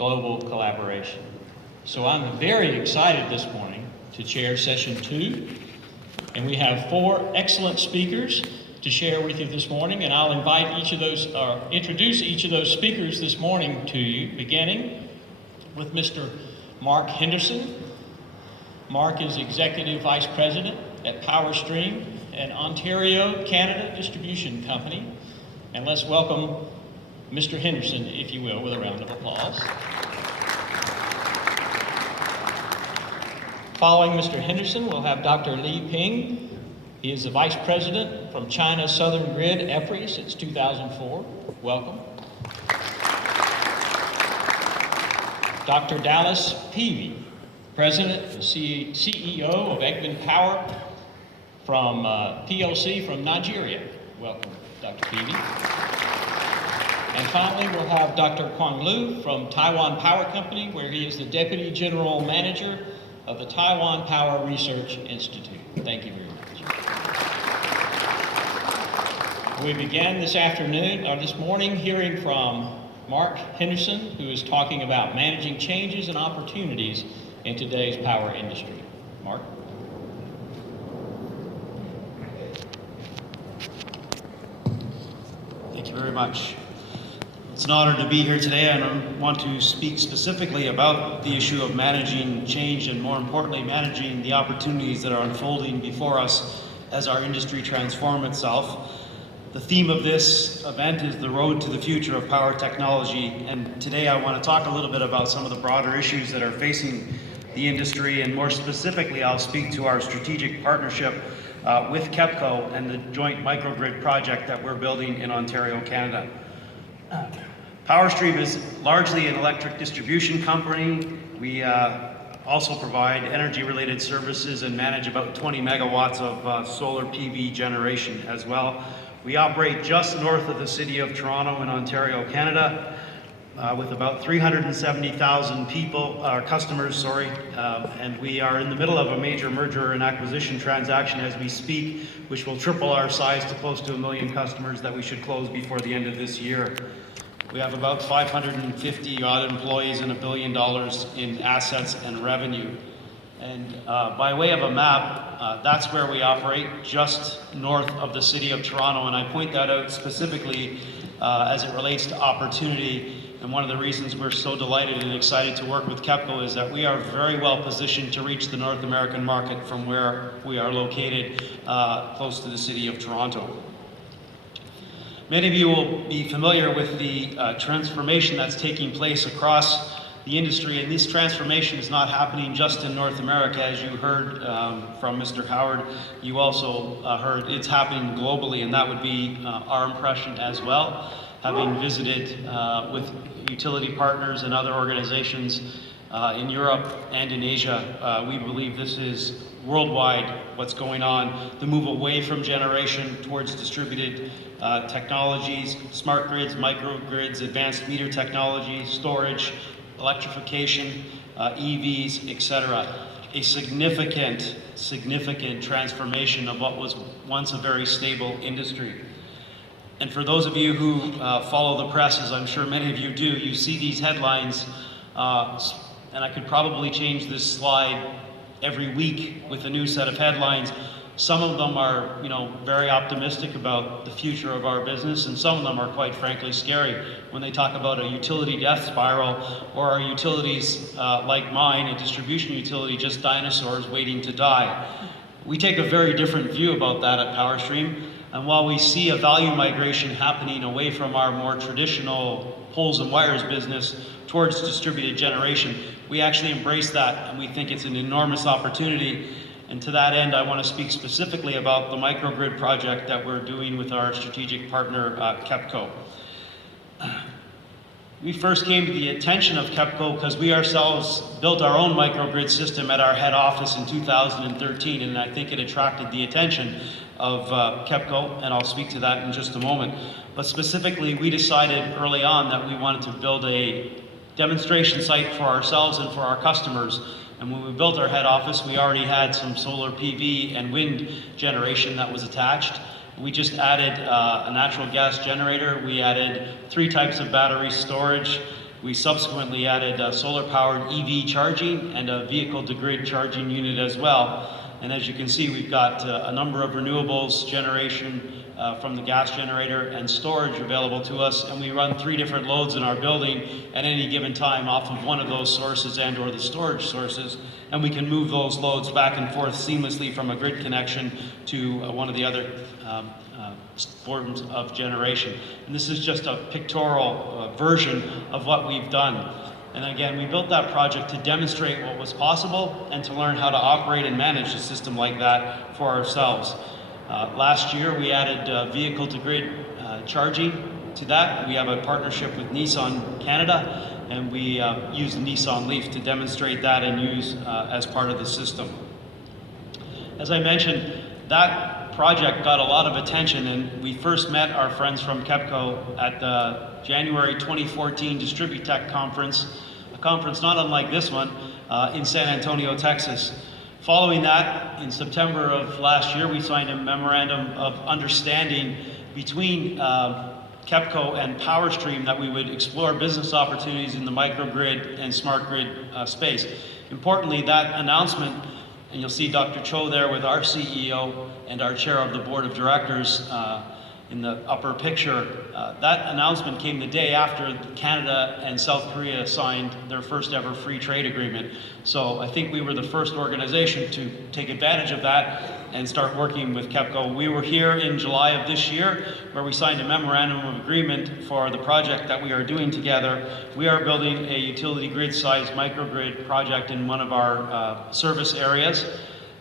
global collaboration. So I'm very excited this morning to chair session 2, and we have 4 excellent speakers to share with you this morning, and I'll invite each of those, or introduce each of those speakers this morning to you, beginning with Mr. Mark Henderson. Mark is Executive Vice President at PowerStream, an Ontario, Canada distribution company. And let's welcome Mr. Henderson, if you will, with a round of applause. Following Mr. Henderson, we'll have Dr. Li Ping. He is the Vice President from China Southern Grid EPRI since 2004. Welcome. Dr. Dallas Peavy, President and CEO of Eggman Power from PLC from Nigeria. Welcome, Dr. Peavy. And finally, we'll have Dr. Gwang-ju from Taiwan Power Company, where he is the Deputy General Manager of the Taiwan Power Research Institute. Thank you very much. We began this morning hearing from Mark Henderson, who is talking about managing changes and opportunities in today's power industry. Mark? Thank you very much. It's an honor to be here today, and I want to speak specifically about the issue of managing change and, more importantly, managing the opportunities that are unfolding before us as our industry transforms itself. The theme of this event is the road to the future of power technology, and today I want to talk a little bit about some of the broader issues that are facing the industry, and more specifically I'll speak to our strategic partnership with KEPCO and the joint microgrid project that we're building in Ontario, Canada. PowerStream is largely an electric distribution company. We also provide energy-related services and manage about 20 megawatts of solar PV generation as well. We operate just north of the city of Toronto in Ontario, Canada, with about 370,000 customers, and we are in the middle of a major merger and acquisition transaction as we speak, which will triple our size to close to 1 million customers that we should close before the end of this year. We have about 550 odd employees and $1 billion in assets and revenue. And by way of a map, that's where we operate, just north of the city of Toronto. And I point that out specifically as it relates to opportunity. And one of the reasons we're so delighted and excited to work with KEPCO is that we are very well positioned to reach the North American market from where we are located, close to the city of Toronto. Many of you will be familiar with the transformation that's taking place across the industry, and this transformation is not happening just in North America. As you heard from Mr. Howard, you also heard it's happening globally, and that would be our impression as well. Having visited with utility partners and other organizations in Europe and in Asia, we believe this is worldwide what's going on. The move away from generation towards distributed technologies, smart grids, microgrids, advanced meter technology, storage, electrification, EVs, etc. A significant transformation of what was once a very stable industry. And for those of you who follow the press, as I'm sure many of you do, you see these headlines, and I could probably change this slide every week with a new set of headlines. Some of them are, very optimistic about the future of our business, and some of them are quite frankly scary when they talk about a utility death spiral, or our utilities like mine, a distribution utility, just dinosaurs waiting to die. We take a very different view about that at PowerStream, and while we see a value migration happening away from our more traditional poles and wires business towards distributed generation, we actually embrace that, and we think it's an enormous opportunity. And to that end, I want to speak specifically about the microgrid project that we're doing with our strategic partner, KEPCO. We first came to the attention of KEPCO because we ourselves built our own microgrid system at our head office in 2013, and I think it attracted the attention of KEPCO, and I'll speak to that in just a moment. But specifically, we decided early on that we wanted to build a demonstration site for ourselves and for our customers. And when we built our head office, we already had some solar PV and wind generation that was attached. We just added a natural gas generator. We added 3 types of battery storage, We subsequently added solar-powered EV charging and a vehicle-to-grid charging unit as well. And as you can see, we've got a number of renewables generation from the gas generator and storage available to us, and we run 3 different loads in our building at any given time off of one of those sources and or the storage sources, and we can move those loads back and forth seamlessly from a grid connection to one of the other forms of generation. And this is just a pictorial version of what we've done. And again, we built that project to demonstrate what was possible and to learn how to operate and manage a system like that for ourselves. Last year, we added vehicle-to-grid charging to that. We have a partnership with Nissan Canada, and we use the Nissan Leaf to demonstrate that and use as part of the system. As I mentioned, that project got a lot of attention, and we first met our friends from KEPCO at the January 2014 Distributech conference, a conference not unlike this one, in San Antonio, Texas. Following that, in September of last year, we signed a memorandum of understanding between KEPCO and PowerStream that we would explore business opportunities in the microgrid and smart grid space. Importantly, that announcement, and you'll see Dr. Cho there with our CEO and our chair of the board of directors in the upper picture, that announcement came the day after Canada and South Korea signed their first ever free trade agreement. So I think we were the first organization to take advantage of that and start working with KEPCO. We were here in July of this year where we signed a memorandum of agreement for the project that we are doing together. We are building a utility grid-sized microgrid project in one of our service areas,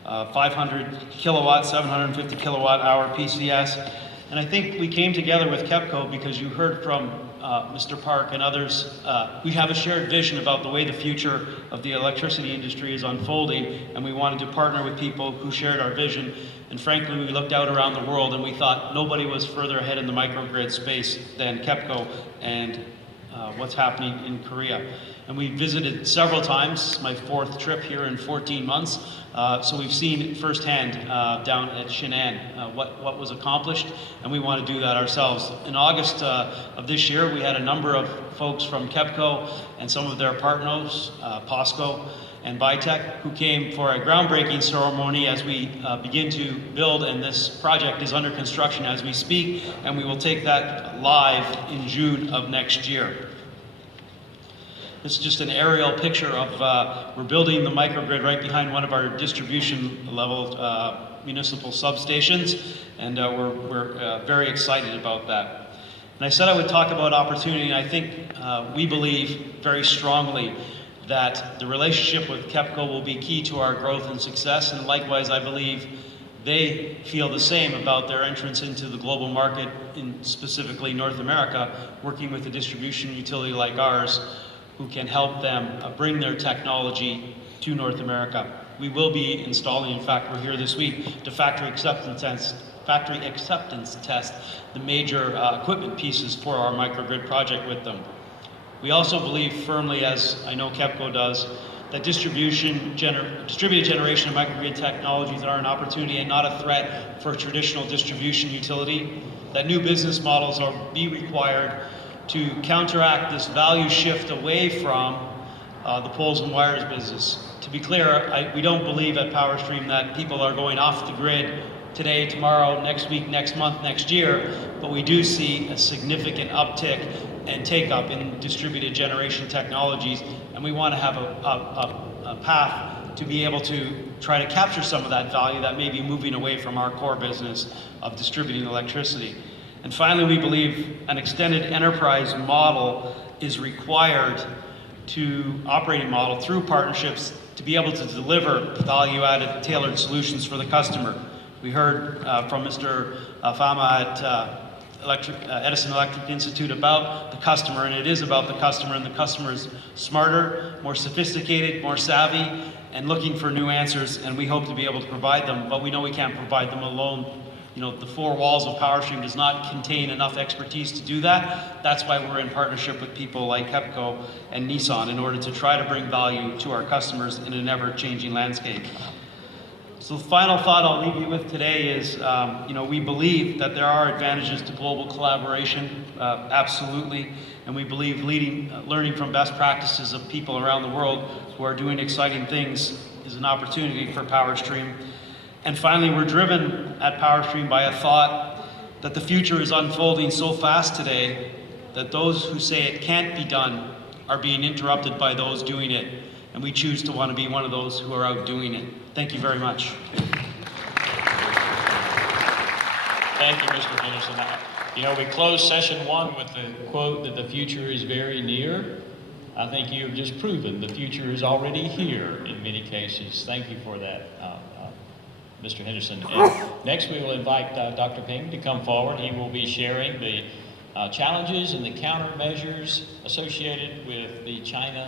500 kilowatts, 750 kilowatt hour PCS. And I think we came together with KEPCO because you heard from Mr. Park and others. We have a shared vision about the way the future of the electricity industry is unfolding, and we wanted to partner with people who shared our vision. And frankly, we looked out around the world and we thought nobody was further ahead in the microgrid space than KEPCO and what's happening in Korea. And we visited several times, my 4th trip here in 14 months. So we've seen firsthand down at Shinhan what was accomplished, and we want to do that ourselves. In August of this year, we had a number of folks from KEPCO and some of their partners, POSCO and Bitech, who came for a groundbreaking ceremony as we begin to build, and this project is under construction as we speak, and we will take that live in June of next year. This is just an aerial picture of, we're building the microgrid right behind one of our distribution level municipal substations, and we're very excited about that. And I said I would talk about opportunity, and I think we believe very strongly that the relationship with KEPCO will be key to our growth and success, and likewise I believe they feel the same about their entrance into the global market, in specifically North America, working with a distribution utility like ours, who can help them bring their technology to North America. We will be installing, in fact, we're here this week, to factory acceptance test the major equipment pieces for our microgrid project with them. We also believe firmly, as I know KEPCO does, that distributed generation of microgrid technologies are an opportunity and not a threat for a traditional distribution utility, that new business models will be required to counteract this value shift away from the poles and wires business. To be clear, we don't believe at PowerStream that people are going off the grid today, tomorrow, next week, next month, next year, but we do see a significant uptick and take-up in distributed generation technologies, and we want to have a path to be able to try to capture some of that value that may be moving away from our core business of distributing electricity. And finally, we believe an extended enterprise model is required operating model through partnerships to be able to deliver value-added tailored solutions for the customer. We heard from Mr. Fama at Edison Electric Institute about the customer, and it is about the customer, and the customer is smarter, more sophisticated, more savvy, and looking for new answers, and we hope to be able to provide them, but we know we can't provide them alone. You know, the 4 walls of PowerStream does not contain enough expertise to do that. That's why we're in partnership with people like KEPCO and Nissan in order to try to bring value to our customers in an ever-changing landscape. So the final thought I'll leave you with today is, we believe that there are advantages to global collaboration, absolutely, and we believe learning from best practices of people around the world who are doing exciting things is an opportunity for PowerStream. And finally, we're driven at PowerStream by a thought that the future is unfolding so fast today that those who say it can't be done are being interrupted by those doing it. And we choose to want to be one of those who are out doing it. Thank you very much. Thank you, Mr. Henderson. You know, we closed session one with the quote that the future is very near. I think you have just proven the future is already here in many cases. Thank you for that, Mr. Henderson. And next, we will invite Dr. Ping to come forward. He will be sharing the challenges and the countermeasures associated with the China